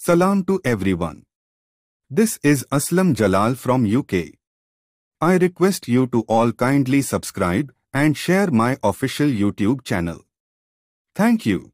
Salam to everyone. This is Aslam Jalal from UK. I request you to all kindly subscribe and share my official YouTube channel. Thank you.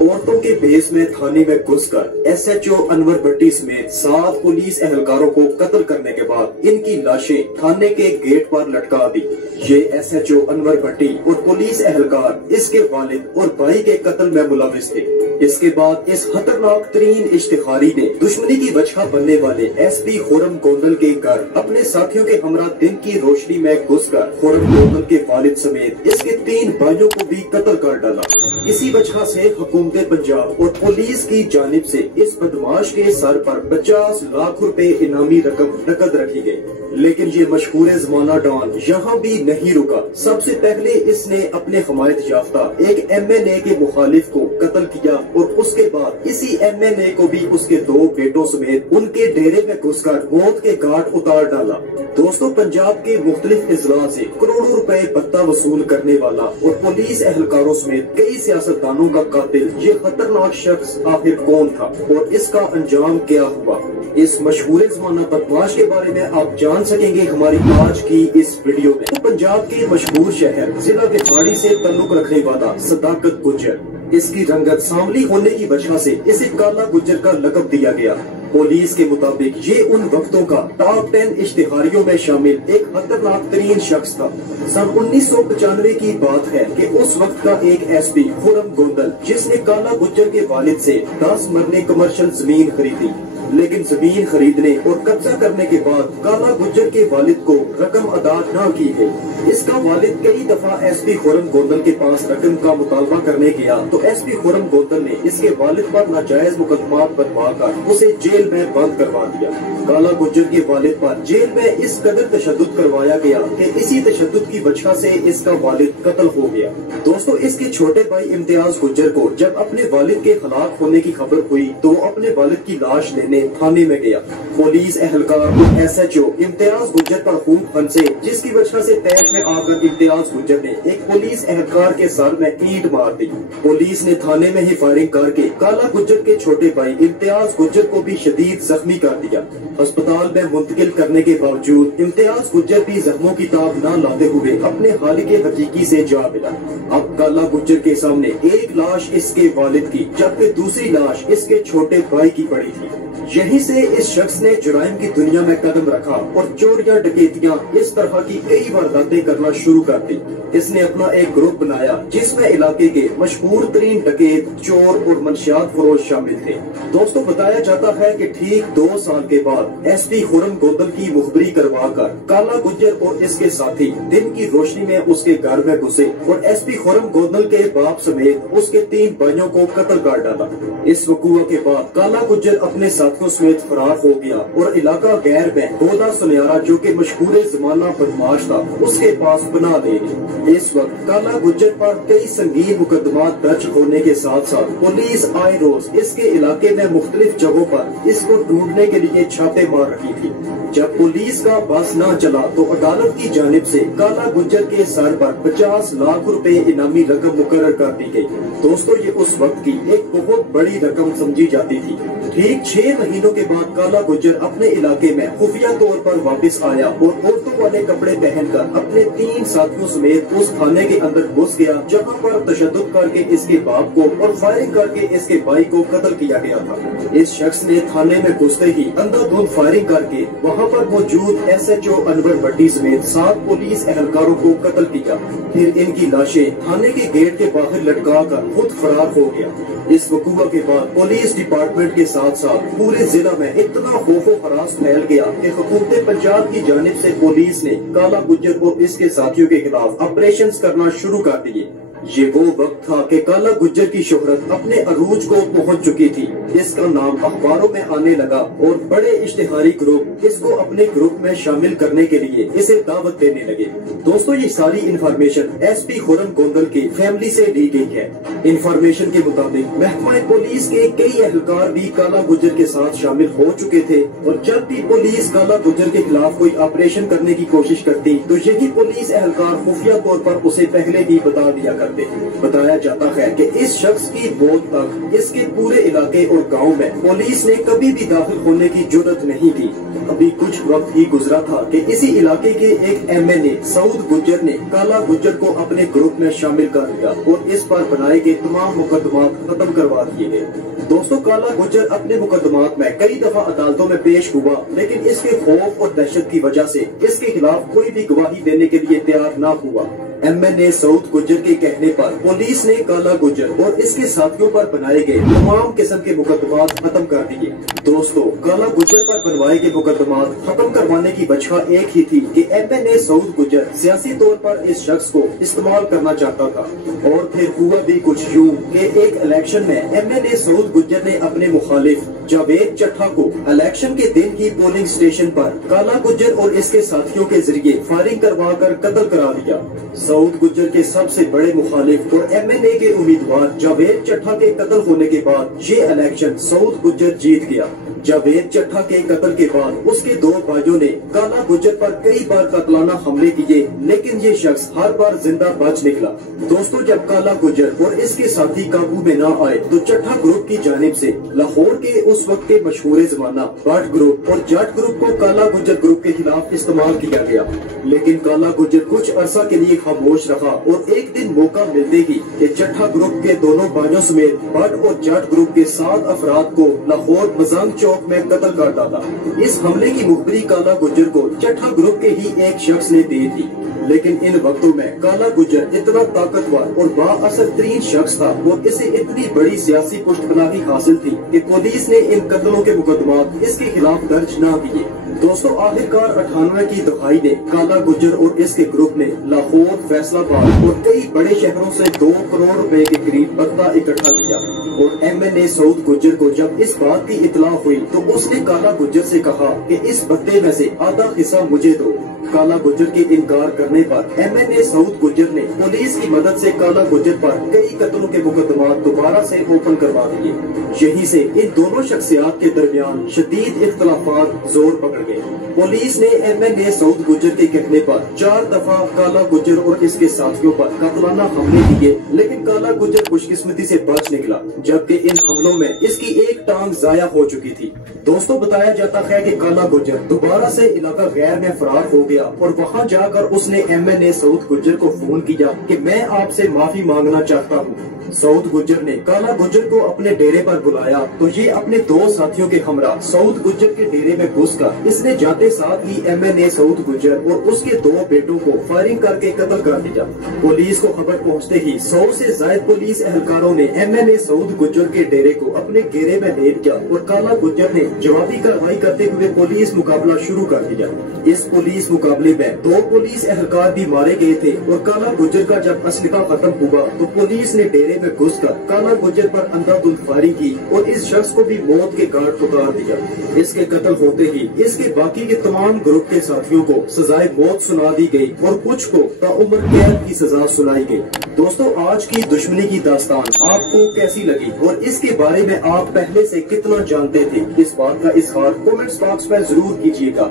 औरतों के भेष में थाने में घुसकर SHO Anwar भट्टी समेत 7 police एहलकारों को कत्ल करने के बाद इनकी लाशें थाने के गेट पर लटका दी। ये एसएचओ अनवर भट्टी और पुलिस एहलकार इसके वालिद और भाई के कत्ल में मुलविस थे। इसके बाद इस खतरनाक तरीन इश्तिहारी ने दुश्मनी की वजह बनने वाले एसपी खुर्रम गोंदल के घर अपने साथियों के हमरा दिन की रोशनी में घुसकर खुर्रम गोंदल के वालिद समेत इसके 3 भाइयों को भी कत्ल कर डाला। इसी वजह से हुकूमत पंजाब और पुलिस की जानिब से इस बदमाश के सर पर 50 लाख रुपए इनामी रकम नकद रखी गई। लेकिन ये मशहूर जमाना डॉन यहाँ भी नहीं रुका। सबसे पहले इसने अपने हमायत याफ्ता एक एमएनए के मुखालिफ को कत्ल किया और उसके बाद इसी एमएनए को भी उसके 2 बेटों समेत उनके डेरे में घुसकर मौत के घाट उतार डाला। दोस्तों, पंजाब के मुख्तलिफ अजला से करोड़ों रुपए भत्ता वसूल करने वाला और पुलिस एहलकारों समेत कई सियासतदानों का कातिल ये खतरनाक शख्स आखिर कौन था और इसका अंजाम क्या हुआ, इस मशहूर जमाना बदमाश के बारे में आप जान सकेंगे हमारी आज की इस वीडियो में। तो पंजाब के मशहूर शहर जिला भिवाड़ी से ताल्लुक रखने वाला सदाकत गुज्जर, इसकी रंगत सांवली होने की वजह से इसे काला गुज्जर का लक़ब दिया गया। पुलिस के मुताबिक ये उन वक्तों का टॉप 10 इश्तिहारियों में शामिल एक खतरनाक तरीन शख्स था। सन 1995 की बात है कि उस वक्त का एक एसपी खुर्रम गोंदल जिसने काला गुज्जर के वालिद से 10 मरने कमर्शियल जमीन खरीदी, लेकिन जमीन खरीदने और कब्जा करने के बाद काला गुज्जर के वालिद को रकम अदा न की गई। इसका वालिद कई दफा एसपी खुर्रम गोंदल के पास रकम का मुतालबा करने गया तो एसपी खुर्रम गोंदल ने इसके वालिद पर नाजायज मुकदमा बनवाकर उसे जेल में बंद करवा दिया। काला गुज्जर के वालिद पर जेल में इस कदर तशद्दुद करवाया गया कि इसी तशद्दुद की वजह से इसका वालिद कत्ल हो गया। दोस्तों, इसके छोटे भाई इम्तियाज गुज्जर को जब अपने वालिद के हलाक होने की खबर हुई तो वो अपने वालिद की लाश लेने थाने में गया। पुलिस एहलकार और एसएचओ इम्तियाज गुज्जर पर खूब फंसे, जिसकी वजह से तैश में आकर इम्तियाज गुज्जर ने एक पुलिस एहलकार के सर में ईंट मार दी। पुलिस ने थाने में ही फायरिंग करके काला गुज्जर के छोटे भाई इम्तियाज गुज्जर को भी शदीद जख्मी कर दिया। अस्पताल में मुंतकिल करने के बावजूद इम्तियाज गुज्जर भी जख्मों की ताब न लाते हुए अपने हालिके हकीकी से जा मिला। अब काला गुज्जर के सामने एक लाश इसके वालिद की जबकि दूसरी लाश इसके छोटे भाई की पड़ी थी। यहीं से इस शख्स ने जुराइम की दुनिया में कदम रखा और चोरियां डकैतियां इस तरह की कई वारदातें करना शुरू कर दी। इसने अपना एक ग्रुप बनाया जिसमें इलाके के मशहूर तरीन डकैत, चोर और मंशियात फरोश शामिल थे। दोस्तों, बताया जाता है कि ठीक 2 साल के बाद एसपी खुर्रम गोंदल की मुखबरी करवा कर काला गुज्जर और इसके साथी दिन की रोशनी में उसके घर में घुसे और एसपी खुर्रम गोंदल के बाप समेत उसके 3 भाइयों को कत्ल कर डाला। इस वकूआ के बाद काला गुज्जर अपने साथियों समेत फरार हो गया और इलाका गैर में गोदा सुनियारा जो कि मशहूर जमाना बदमाश था उसके पास बना ले गई। इस वक्त काला गुज्जर पर कई संगीन मुकदमा दर्ज होने के साथ साथ पुलिस आए रोज इसके इलाके में मुख्तलिफ जगहों पर इसको ढूंढने के लिए छापे मार रही थी। जब पुलिस का बस न चला तो अदालत की जानिब से काला गुज्जर के सर पर 50 लाख रुपए इनामी रकम मुकर्रर कर दी गई। दोस्तों, ये उस वक्त की एक बहुत बड़ी रकम समझी जाती थी। ठीक 6 महीनों के बाद काला गुज्जर अपने इलाके में खुफिया तौर पर वापस आया और औरतों वाले कपड़े पहनकर अपने 3 साथियों समेत उस थाने के अंदर घुस गया जहां पर तशद्दुद करके इसके बाप को और फायरिंग करके इसके भाई को कत्ल किया गया था। इस शख्स ने थाने में घुसते ही अंधाधुंध फायरिंग करके वहां पर मौजूद एसएचओ अनवर भट्टी समेत 7 पुलिस एहलकारों को कत्ल किया। फिर इनकी लाशें थाने के गेट के बाहर लटका कर खुद फरार हो गया। इस वकूआ के बाद पुलिस डिपार्टमेंट के साथ साथ पूरे जिला में इतना खौफो हरास फैल गया कि हुकूमत पंजाब की जानिब से पुलिस ने काला गुज्जर और इसके साथियों के खिलाफ ऑपरेशन करना शुरू कर दिए। ये वो वक्त था कि काला गुज्जर की शोहरत अपने अरूज को पहुंच चुकी थी। इसका नाम अखबारों में आने लगा और बड़े इश्तिहारी ग्रुप इसको अपने ग्रुप में शामिल करने के लिए इसे दावत देने लगे। दोस्तों, ये सारी इन्फॉर्मेशन एसपी खुर्रम गोंदल की फैमिली से ली गई है। इन्फॉर्मेशन के मुताबिक महकमा पुलिस के कई एहलकार भी काला गुज्जर के साथ शामिल हो चुके थे और जब भी पुलिस काला गुज्जर के खिलाफ कोई ऑपरेशन करने की कोशिश करती तो यही पुलिस एहलकार खुफिया तौर पर उसे पहले ही बता दिया करते। کرتے ہیں۔ بتایا جاتا ہے کہ اس شخص کی موت تک اس کے پورے علاقے اور گاؤں میں پولیس نے کبھی بھی داخل ہونے کی جرات نہیں کی۔ ابھی کچھ وقت ہی گزرا تھا کہ اسی علاقے کے ایک MNA سعود گجر نے کالا گجر کو اپنے گروپ میں شامل کر لیا اور اس پر بنائے گئے تمام مقدمات ختم کروا دیے گئے۔ دوستو، کالا گجر اپنے مقدمات میں کئی دفعہ عدالتوں میں پیش ہوا، لیکن اس کے خوف اور دہشت کی وجہ سے اس کے خلاف کوئی بھی گواہی دینے کے لیے تیار نہ ہوا۔ MNA سعود گجر کے کہنے پر پولیس نے کالا گجر اور اس کے ساتھیوں پر بنائے گئے تمام قسم کے مقدمات ختم کر دیے۔ دوستو، کالا گجر پر بنوائے گئے مقدمات ختم کروانے کی وجہ ایک ہی تھی کہ MNA سعود گجر سیاسی طور پر اس شخص کو استعمال کرنا چاہتا تھا، اور پھر ہوا بھی کچھ یوں کہ ایک الیکشن میں MNA سعود گجر نے اپنے مخالف جاوید چٹھا کو الیکشن کے دن کی پولنگ سٹیشن پر کالا گجر اور اس کے ساتھیوں کے ذریعے فائرنگ کروا کر قتل کرا دیا۔ سعود گجر کے سب سے بڑے مخالف اور MNA کے امیدوار جاوید چٹھا کے قتل ہونے کے بعد یہ الیکشن سعود گجر جیت گیا۔ جاوید چٹھا کے قتل کے بعد اس کے دو بھائیوں نے کالا گجر پر کئی بار قاتلانہ حملے کیے، لیکن یہ شخص ہر بار زندہ بچ نکلا۔ دوستو، جب کالا گجر اور اس کے ساتھی قابو میں نہ آئے تو چٹھا گروپ کی جانب سے لاہور کے اس وقت کے مشہور زمانہ بٹ گروپ اور جٹ گروپ کو کالا گجر گروپ کے خلاف استعمال کیا گیا، لیکن کالا گجر کچھ عرصہ کے لیے خاموش رہا اور ایک دن موقع ملتے ہی کہ چٹھا گروپ کے دونوں بھائیوں سمیت بٹ اور جٹ گروپ کے 7 افراد کو لاہور مزنگ چوک میں قتل کر ڈالا۔ اس حملے کی مخبری کالا گجر کو چٹھا گروپ کے ہی ایک شخص نے دی تھی، لیکن ان وقتوں میں کالا گجر اتنا طاقتور اور با اثر ترین شخص تھا اور اسے اتنی بڑی سیاسی پشت پناہی حاصل تھی کہ پولیس نے ان قتلوں کے مقدمات اس کے خلاف درج نہ کیے۔ دوستو، آخرکار 98 کی دہائی نے کالا گجر اور اس کے گروپ نے لاہور، فیصل آباد اور کئی بڑے شہروں سے 2 کروڑ روپے کے قریب بتہ اکٹھا کیا، اور MNA سعود گجر کو جب اس بات کی اطلاع ہوئی تو اس نے کالا گجر سے کہا کہ اس بتے میں سے آدھا حصہ مجھے دو۔ کالا گجر کے انکار کرنے پر MNA سعود گجر نے پولیس کی مدد سے کالا گجر پر کئی قتلوں کے مقدمات دوبارہ سے اوپن کروا دیے۔ یہیں سے ان دونوں شخصیات کے درمیان شدید اختلافات زور پکڑ گئے۔ پولیس نے MNA سعود گجر کے کہنے پر 4 دفعہ کالا گجر اور اس کے ساتھیوں پر قاتلانہ حملے کیے، لیکن کالا گجر خوش قسمتی سے بچ نکلا، جبکہ ان حملوں میں اس کی ایک ٹانگ ضائع ہو چکی تھی۔ دوستو، بتایا جاتا ہے کہ کالا گجر دوبارہ سے علاقہ غیر میں فرار ہو گیا اور وہاں جا کر اس نے MNA سعود گجر کو فون کیا کہ میں آپ سے معافی مانگنا چاہتا ہوں۔ سعود گجر نے کالا گجر کو اپنے ڈیرے پر بلایا تو یہ اپنے 2 ساتھیوں کے ہمراہ سعود گجر کے ڈیرے میں گھس کر اس نے جاتے ساتھ ہی MNA سعود گجر اور اس کے 2 بیٹوں کو فائرنگ کر کے قتل کر دیا۔ پولیس کو خبر پہنچتے ہی 100 سے زائد پولیس اہلکاروں نے MNA سعود گجر کے ڈیرے کو اپنے گھیرے میں لے لیا اور کالا گجر نے جوابی کارروائی کرتے ہوئے پولیس مقابلہ شروع کر دیا۔ اس پولیس مقابلے میں 2 پولیس اہلکار بھی مارے گئے تھے، اور کالا گجر کا جب اسلحہ ختم ہوا تو پولیس نے ڈیرے میں گھس کر کالا گجر پر اندھا دھند فائرنگ کی اور اس شخص کو بھی موت کے گھاٹ اتار دیا۔ اس کے قتل ہوتے ہی اس کے باقی کے تمام گروپ کے ساتھیوں کو سزائے موت سنا دی گئی اور کچھ کو تعمر قید کی سزا سنائی گئی۔ دوستو، آج کی دشمنی کی داستان آپ کو کیسی لگی اور اس کے بارے میں آپ پہلے سے کتنا جانتے تھے؟ اس بات کا اظہار کمنٹس باکس میں ضرور کیجیے گا۔